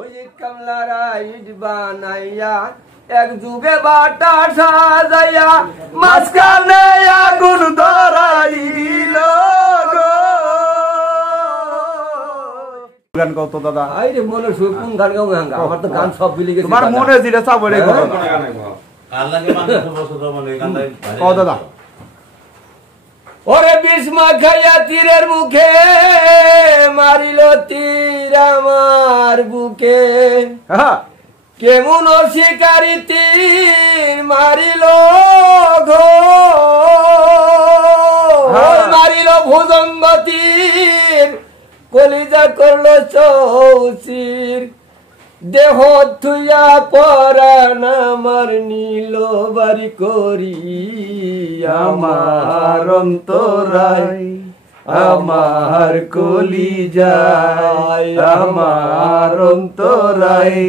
ওই যে কামলারা ইট বানাইয়া এক যুগে বাটা সাজাইয়া মাঝখানে আগুন ধরাইল গো। গান কত দাদা? আই রে মনে সুর কোন গান গাও গাঙ্গা আমার তো গান সব ভুলে গেছি। তোমার মনে যেটা চাবো রে কত গান লাগে মানে বছর মানে গানটাই কত দাদা? ওরে বিষ মাখাইয়া তীরের মুখে মারিল তীর আমার বুকে। কেমন শিকারি তীর মারিল ঘো মারিল ভুজঙ্গ তীর কলিজা করল চৌচির। দেহ থুয়া পরাণ আমার নীল বাড়ি করি আমার অন্তরায় আমার কলিজায় আমার অন্তরায়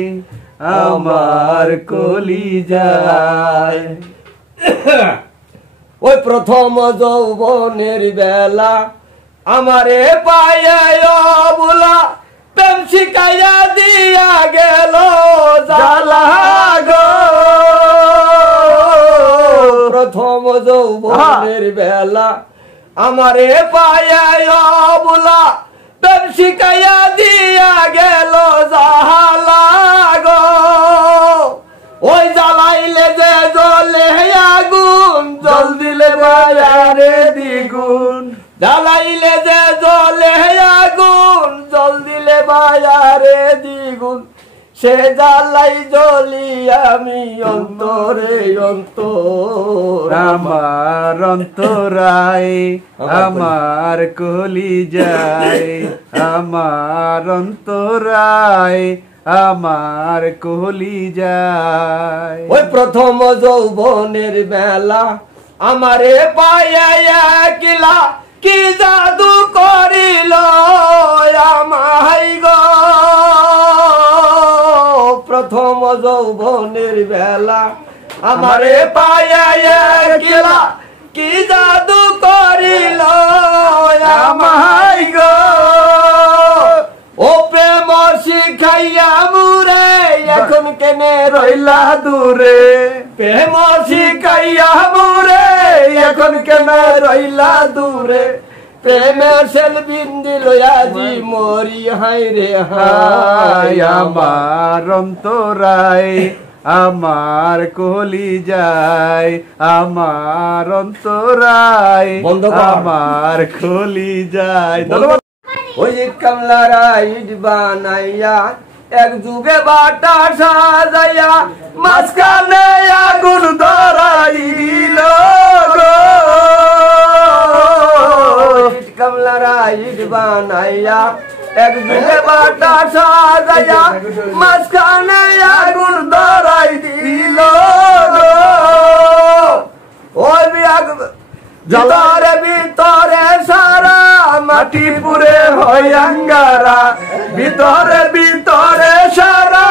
আমার কলিজায়। ওই প্রথম যৌবনের বেলা আমারে পায়া বুলা প্রেম শিখাইয়া দিয়া গেল জালা গো। প্রথম যৌবনের বেলা আমারে পায়া বুলা প্রেম শিখাইয়া দিয়া গেল জালা গো। ওই জ্বালাইলে যে জ্বলে আগুন জল দিলে বায়ারে দ্বিগুণ। জ্বালাইলে যে জ্বলে আগুন জল দিলে বায়ারে দ্বিগুণ। সে জ্বালাই জ্বলি আমি অন্তরে অন্তর আমার অন্তরায় আমার কলিজায় আমার অন্তরায় আমার কলিজায়। ওই প্রথম যৌবনের বেলা আমারে পায়া কিলা কি জাদু করিল আমায় গো। প্রথম যৌবনের বেলা আমারে পায়া কিলা কি জাদু করিল আমায় গো। ও প্রেম শিখাইয়া মুরে এখন কেনে রইলা দূরে। প্রেম শিখাইয়া মুরে এখন কেনে রইলা দূরে। প্রেমের সেল বিন্দি লয়াজি মরি হাই রে হাই আমার অন্তরায় আমার কলিজায় আমার অন্তরায় আমার কলিজায়। ওই যে কামলারা ইট বানাইয়া এক যুগে বাটা সাজাইয়া মাঝখানে আগুন ধরাইল গো। কামলারা ইট বানাইয়া এক যুগে বাটা সাজাইয়া মাঝখানে আগুন ধরাই দিল গো। ওই ভিতরে ভিতরে সারা মাটি পুরে হয় আঙ্গারা। ভিতরে ভিতরে সারা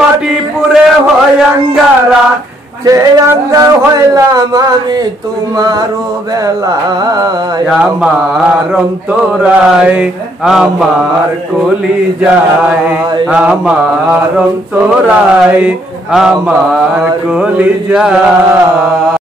মাটি পুরে হয় আঙ্গারা। সে আঙ্গা হইলাম আমি তোমারও বেলায় আমার অন্তরায় আমার কলিজায় আমার অন্তরায় আমার কলিজায়।